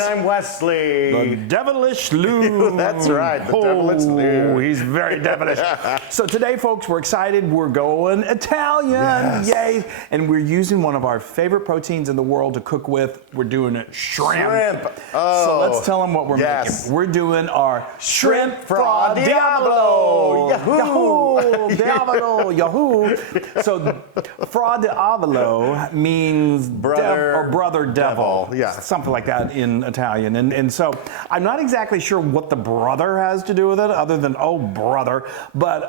And I'm Wesley. The devilish Loon. That's right, the devilish Loon. He's very devilish. So today, folks, we're excited. We're going Italian. Yes. Yay. And we're using one of our favorite proteins in the world to cook with. We're doing it shrimp. Oh, so let's tell them what we're making. We're doing our shrimp FRA Diavolo. Yahoo! Diavolo. Yahoo! So FRA Diavolo means brother devil. Yeah. Something like that in Italian. And so I'm not exactly sure what the brother has to do with it other than, oh, brother. But,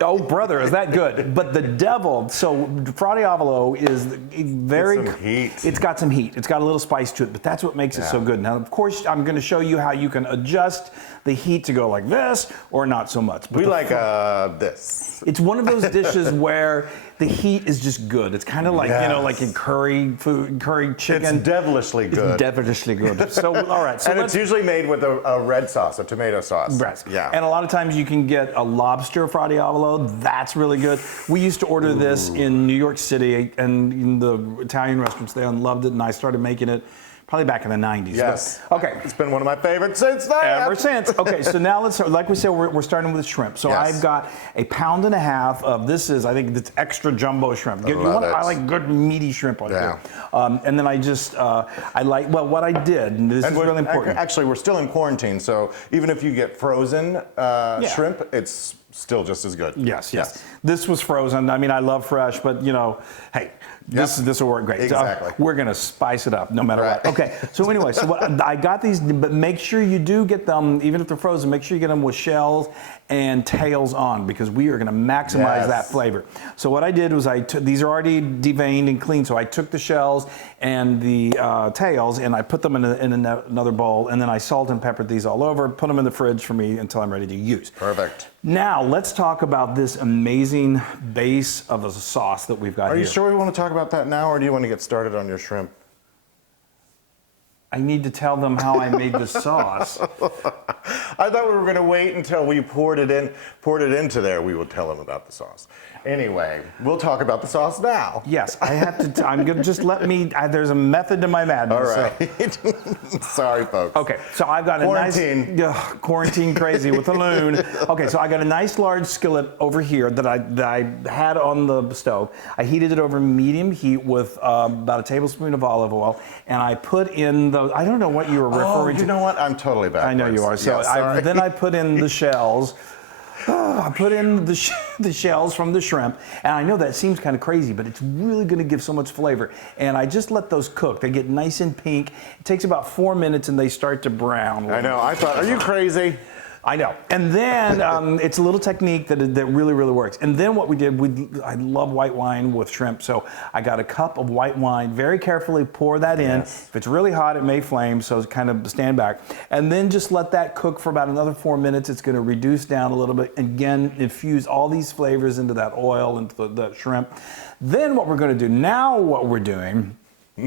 oh, brother, is that good? But the devil, so FRA Diavolo is very... It's some heat. It's got some heat. It's got a little spice to it, but that's what makes it so good. Now, of course, I'm going to show you how you can adjust the heat to go like this or not so much. But we like this. It's one of those dishes where the heat is just good. It's kind of like, you know, like in curry food, curry chicken. It's devilishly good. It's devilishly good. So, all right. So and it's usually made with a red sauce, a tomato sauce. Yes. Yeah. And a lot of times you can get a lobster FRA Diavolo. That's really good. We used to order this in New York City, and in the Italian restaurants there, and loved it. And I started making it probably back in the 90s. Yes. But, okay. It's been one of my favorites since then. Ever since. Okay, so now let's, like we said, we're starting with shrimp. So I've got a pound and a half of, this is, I think it's extra jumbo shrimp. I like good meaty shrimp on here. And then I just, I like, well, what I did, and this is really important. Actually, we're still in quarantine, so even if you get frozen shrimp, it's still just as good. Yes. This was frozen. I mean, I love fresh, but you know, hey, this will work great. Exactly. So we're gonna spice it up no matter what. Okay. So anyway, so I got these, but make sure you do get them, even if they're frozen. Make sure you get them with shells and tails on, because we are gonna maximize that flavor. So what I did was these are already deveined and clean. So I took the shells and the tails and I put them in another bowl, and then I salt and peppered these all over. Put them in the fridge for me until I'm ready to use. Perfect. Now, let's talk about this amazing base of a sauce that we've got here. Are you sure we want to talk about that now, or do you want to get started on your shrimp? I need to tell them how I made the sauce. I thought we were going to wait until we poured it into there. We would tell them about the sauce. Anyway, we'll talk about the sauce now. Yes, I have to. I'm going to just let me. There's a method to my madness. All right. So. Sorry, folks. Okay, so I've got a nice quarantine crazy with the Loon. Okay, so I got a nice large skillet over here that I had on the stove. I heated it over medium heat with about a tablespoon of olive oil, and I put in the. I don't know what you were referring to. You know what? I'm totally backwards. I know you are. So then I put in the shells. I put in the shells from the shrimp, and I know that seems kind of crazy, but it's really going to give so much flavor. And I just let those cook. They get nice and pink. It takes about 4 minutes, and they start to brown. I know. I thought, are you crazy? I know. And then it's a little technique that really, really works. And then what we did, I love white wine with shrimp, so I got a cup of white wine, very carefully pour that in. If it's really hot, it may flame, so kind of stand back. And then just let that cook for about another 4 minutes. It's going to reduce down a little bit. Again, infuse all these flavors into that oil, into the shrimp. Then what we're going to do, now what we're doing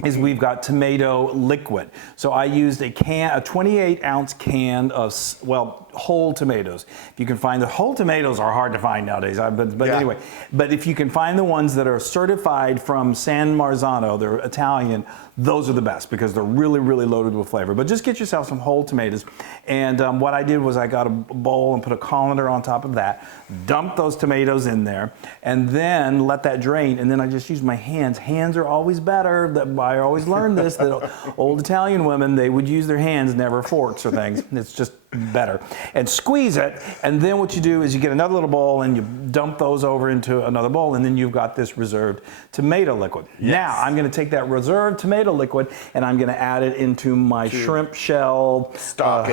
is we've got tomato liquid. So I used a 28-ounce can of, well, whole tomatoes. If you can find the whole tomatoes are hard to find nowadays, but anyway. But if you can find the ones that are certified from San Marzano, they're Italian, those are the best because they're really, really loaded with flavor. But just get yourself some whole tomatoes. And what I did was I got a bowl and put a colander on top of that, dumped those tomatoes in there, and then let that drain. And then I just used my hands. Hands are always better. I always learned this, that old Italian women, they would use their hands, never forks or things. It's just better. And squeeze it, and then what you do is you get another little bowl and you dump those over into another bowl, and then you've got this reserved tomato liquid. Now I'm going to take that reserved tomato liquid and I'm going to add it into my shrimp shell tomato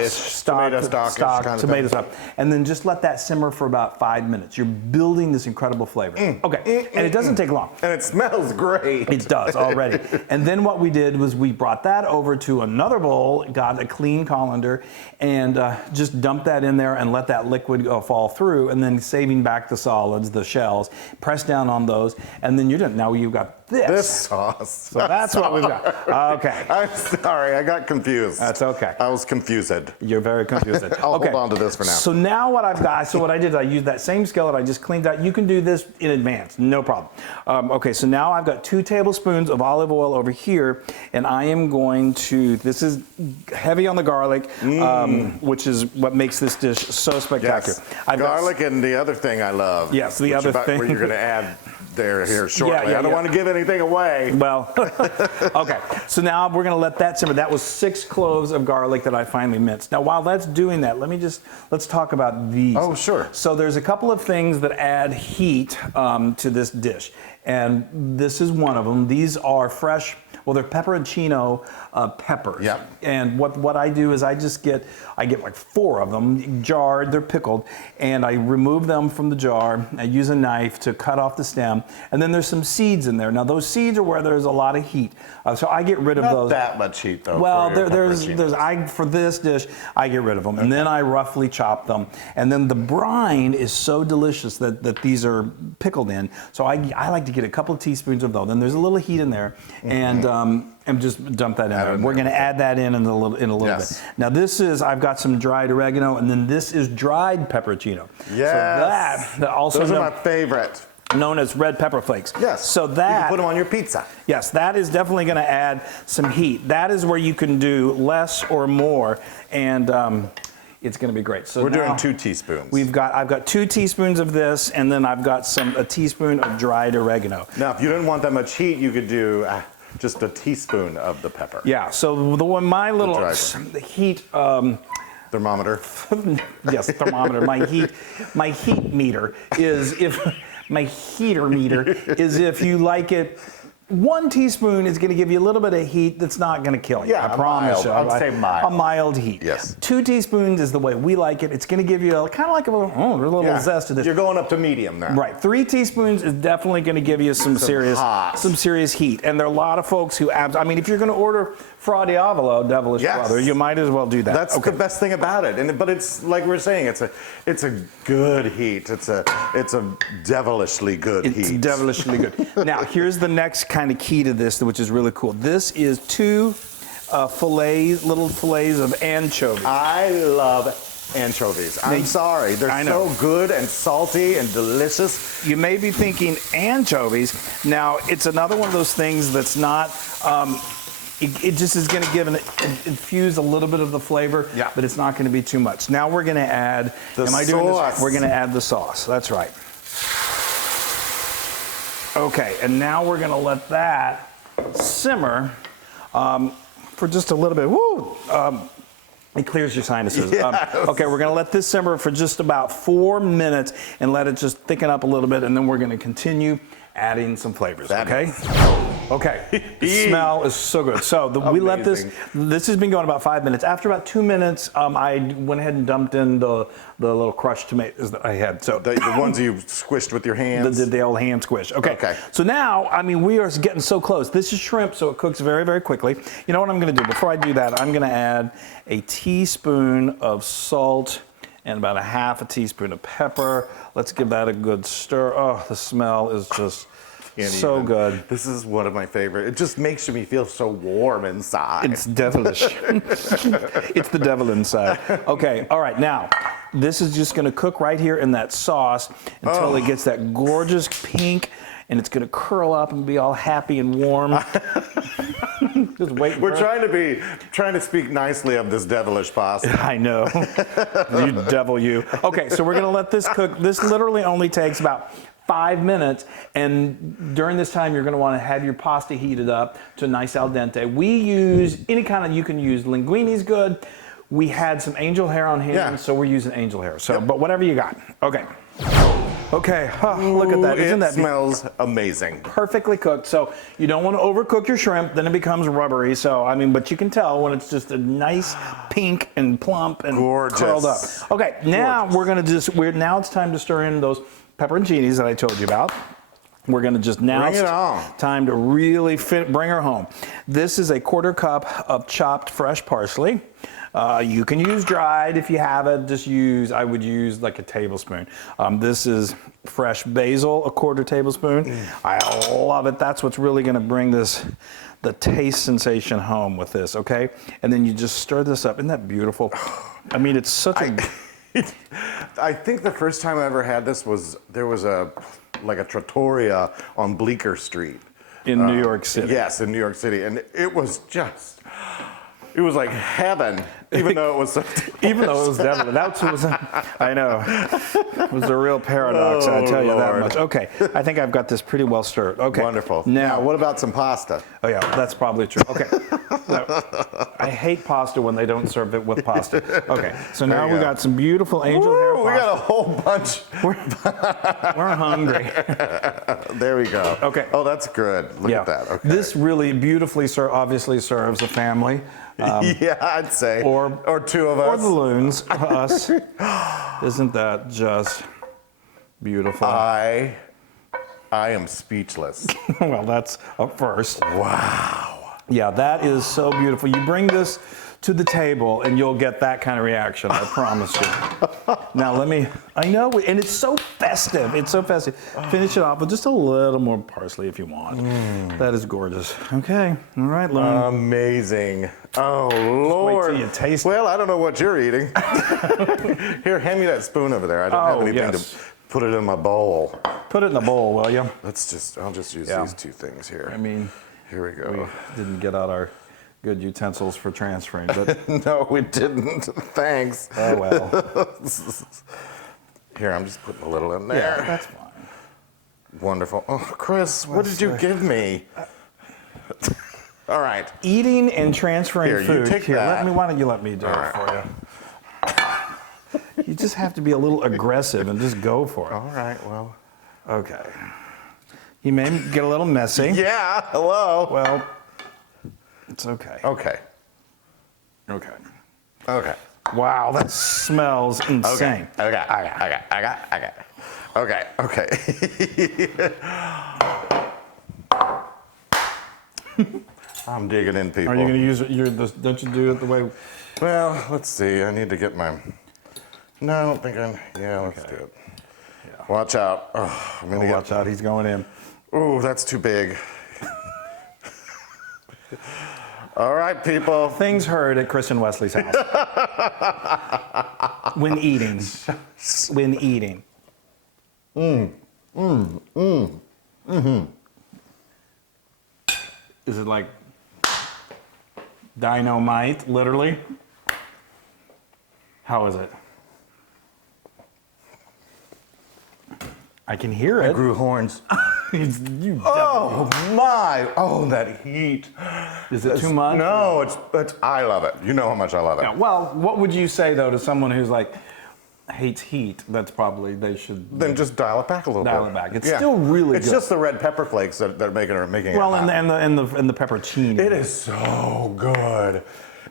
stock, and then just let that simmer for about 5 minutes. You're building this incredible flavor. Okay, and it doesn't take long. And it smells great. It does already. And then what we did was we brought that over to another bowl, got a clean colander, and just dump that in there and let that liquid fall through, and then saving back the solids, the shells, press down on those, and then you're done. Now you've got This sauce. So that's what we've got. Okay. I'm sorry, I got confused. That's okay. I was confused. You're very confused. I'll Okay. hold on to this for now. So now what I've got, so what I did is I used that same skillet I just cleaned out. You can do this in advance, no problem. Okay, so now I've got 2 tablespoons of olive oil over here, and I am going to, this is heavy on the garlic, which is what makes this dish so spectacular. Yes. Garlic and the other thing I love. Yes, the other thing. Where you're going to add here shortly. Yeah, I don't want to give anything away. Well, okay. So now we're going to let that simmer. That was 6 cloves of garlic that I finally minced. Now, while that's doing that, let's talk about these. Oh, sure. So there's a couple of things that add heat to this dish, and this is one of them. These are fresh. Well, they're Peperoncino peppers. Yep. And what I do is I get like 4 of them jarred, they're pickled, and I remove them from the jar. I use a knife to cut off the stem, and then there's some seeds in there. Now those seeds are where there's a lot of heat, so I get rid of Not those. that much heat though. Well, for for this dish, I get rid of them, and then I roughly chop them, and then the brine is so delicious that these are pickled in. So I like to get a couple of teaspoons of those. Then there's a little heat in there, and just dump that in there. We're going to add that in a little Yes. bit. Now I've got some dried oregano, and then this is dried pepperoncino. Yes. So that also Those are my favorite. known as red pepper flakes. Yes. So you that can put them on your pizza. Yes, that is definitely going to add some heat. That is where you can do less or more, and it's going to be great. So we're now doing 2 teaspoons. I've got 2 teaspoons of this, and then I've got a teaspoon of dried oregano. Now, if you didn't want that much heat, you could do just a teaspoon of the pepper. Yeah. So the one my little heat. Thermometer. Yes, thermometer. My heat meter is my heater meter is if you like it. 1 teaspoon is going to give you a little bit of heat that's not going to kill you. Yeah, I promise mild. you. I'd say mild. A mild heat. Yes. 2 teaspoons is the way we like it. It's going to give you kind of like a little zest to this. You're going up to medium there. Right. 3 teaspoons is definitely going to give you some serious heat. And there are a lot of folks who, if you're going to order FRA DIAVOLO, devilish brother, you might as well do that. That's the best thing about it. But it's like we're saying, it's a good heat. It's a devilishly good heat. It's devilishly good. Now, here's the next kind of key to this, which is really cool. This is 2 little fillets of anchovies. I love anchovies. I'm sorry. They're so good and salty and delicious. You may be thinking anchovies. Now, it's another one of those things that's not... It just is going to infuse a little bit of the flavor, but it's not going to be too much. Now we're going to add the sauce. We're going to add the sauce. That's right. Okay, and now we're going to let that simmer for just a little bit. Woo! It clears your sinuses. Yes. Okay, we're going to let this simmer for just about 4 minutes and let it just thicken up a little bit, and then we're going to continue adding some flavors. Okay, the smell is so good. So we let this has been going about 5 minutes. After about 2 minutes, I went ahead and dumped in the little crushed tomatoes that I had. So the ones you squished with your hands? The old hand squish. Okay. So now, we are getting so close. This is shrimp, so it cooks very, very quickly. You know what I'm going to do? Before I do that, I'm going to add a teaspoon of salt and about a half a teaspoon of pepper. Let's give that a good stir. Oh, the smell is just... so good. This is one of my favorite. It just makes me feel so warm inside. It's devilish. It's the devil inside. Okay, all right. Now, this is just going to cook right here in that sauce until it gets that gorgeous pink, and it's going to curl up and be all happy and warm. Just waiting. We're trying to speak nicely of this devilish pasta. I know. You devil, you. Okay, so we're going to let this cook. This literally only takes about 5 minutes, and during this time you're going to want to have your pasta heated up to a nice al dente. We use any kind of, you can use linguine's good. We had some angel hair on hand, so we're using angel hair. So, but whatever you got. Okay. Okay, look at that. Isn't that it smells amazing. Perfectly cooked. So you don't want to overcook your shrimp, then it becomes rubbery. So, but you can tell when it's just a nice pink and plump and curled up. Okay, now now it's time to stir in those pepperoncinis that I told you about. We're going to just time to really bring her home. This is a 1/4 cup of chopped fresh parsley. You can use dried if you have it. I would use like a tablespoon. This is fresh basil, a 1/4 tablespoon. I love it. That's what's really going to bring the taste sensation home with this, okay? And then you just stir this up. Isn't that beautiful? I mean, it's such a... I think the first time I ever had this was, there was a trattoria on Bleecker Street. In New York City. Yes, in New York City. And it was like heaven, even though it was so Even though it was definitely, I know. It was a real paradox, I tell you that much. Okay, I think I've got this pretty well stirred. Okay. Wonderful. Now, what about some pasta? Oh yeah, that's probably true. Okay. Now, I hate pasta when they don't serve it with pasta. Okay, so now we got some beautiful angel hair pasta. We got a whole bunch. We're hungry. There we go. Okay. Oh, that's good. Look at that. Okay. This really beautifully obviously serves a family. Yeah, I'd say. Or two of us. Or the Loons, us. Isn't that just beautiful? I am speechless. Well, that's a first. Wow. Yeah, that is so beautiful. You bring this to the table and you'll get that kind of reaction, I promise you. Now I know, and it's so festive. It's so festive. Finish it off with just a little more parsley if you want. That is gorgeous. Okay, all right, Loon. Amazing. Oh, Lord. Wait till you taste it. Well, I don't know what you're eating. Here, hand me that spoon over there. I don't have anything to put it in my bowl. Put it in the bowl, will you? I'll just use these two things here. I mean, here we go. We didn't get out our good utensils for transferring, but no, we didn't. Thanks. Oh well. Here, I'm just putting a little in there. Yeah, that's fine. Wonderful. Oh, Chris, what did you give me? All right. Eating and transferring Here, food. You take that. Why don't you let me do it for you? You just have to be a little aggressive and just go for it. All right, well. Okay. You may get a little messy. Yeah, hello. Well, it's okay. Okay. Okay. Okay. Wow, that smells insane. Okay. I'm digging in, people. Are you going to use don't you do it the way? Well, let's see. I need to get my... No, I don't think let's do it. Yeah. Watch out. Oh, I'm gonna watch out, he's going in. Oh, that's too big. All right, people. Things heard at Chris and Wesley's house. When eating. Is it like dynamite, literally? How is it? I can hear it. I grew horns. Oh my! Oh, that heat. Is it too much? No, it's. I love it. You know how much I love it. Yeah, well, what would you say though to someone who's like hates heat? That's probably they should. Then just dial it back a little bit. Dial it back. It's still really good. It's just the red pepper flakes that are making it. Well, and the pepperoncino. It is so good.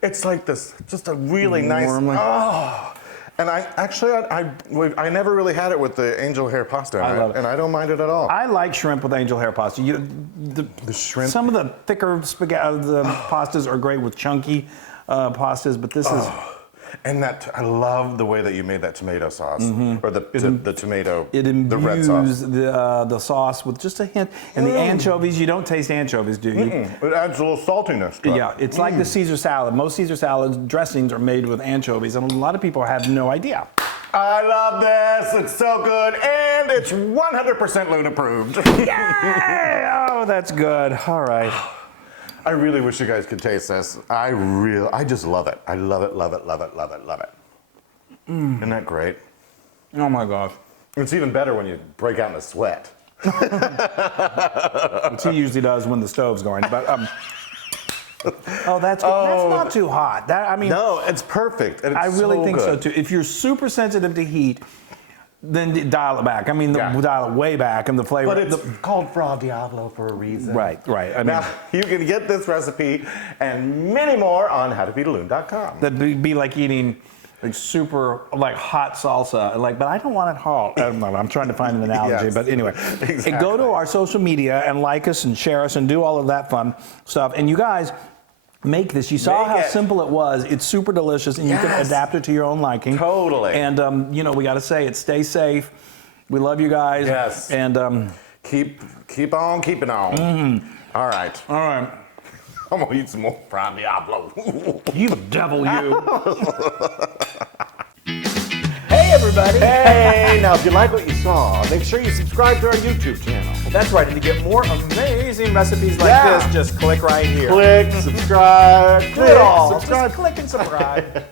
It's like this, just a really nice. Oh. And I never really had it with the angel hair pasta, and I don't mind it at all. I like shrimp with angel hair pasta. The shrimp. Some of the thicker spaghetti pastas are great with chunky pastas, but this is. And I love the way that you made that tomato sauce, or the tomato, it the red sauce. The sauce with just a hint. And the anchovies, you don't taste anchovies, do you? It adds a little saltiness to it. Yeah, it's like the Caesar salad. Most Caesar salad dressings are made with anchovies, and a lot of people have no idea. I love this. It's so good, and it's 100% Loon approved. Yay! Oh, that's good. All right. I really wish you guys could taste this. I just love it. I love it, love it, love it, love it, love it. Isn't that great? Oh my gosh. It's even better when you break out in a sweat. Which he usually does when the stove's going. But that's not too hot. No, it's perfect. And it's I really think so good. too. If you're super sensitive to heat, then dial it back. Dial it way back, and the flavor. But it's called FRA DIAVOLO for a reason. Right. Now, you can get this recipe and many more on howtobeataloon.com. That'd be like eating super hot salsa. But I don't want it hot. I don't know, I'm trying to find an analogy. Yes. But anyway, Exactly. Go to our social media and like us and share us and do all of that fun stuff. And you guys, make this. You saw how simple it was. It's super delicious, and you can adapt it to your own liking. Totally. And you know, we got to say it. Stay safe. We love you guys. Yes. And keep on keeping on. All right. all right. I'm gonna eat some more FRA Diavolo. You devil, you. Hey, everybody. Hey, now if you like what you saw, make sure you subscribe to our YouTube channel. That's right. And to get more amazing recipes like this, just click right here. Click, subscribe, Do it all. subscribe. Just click and subscribe.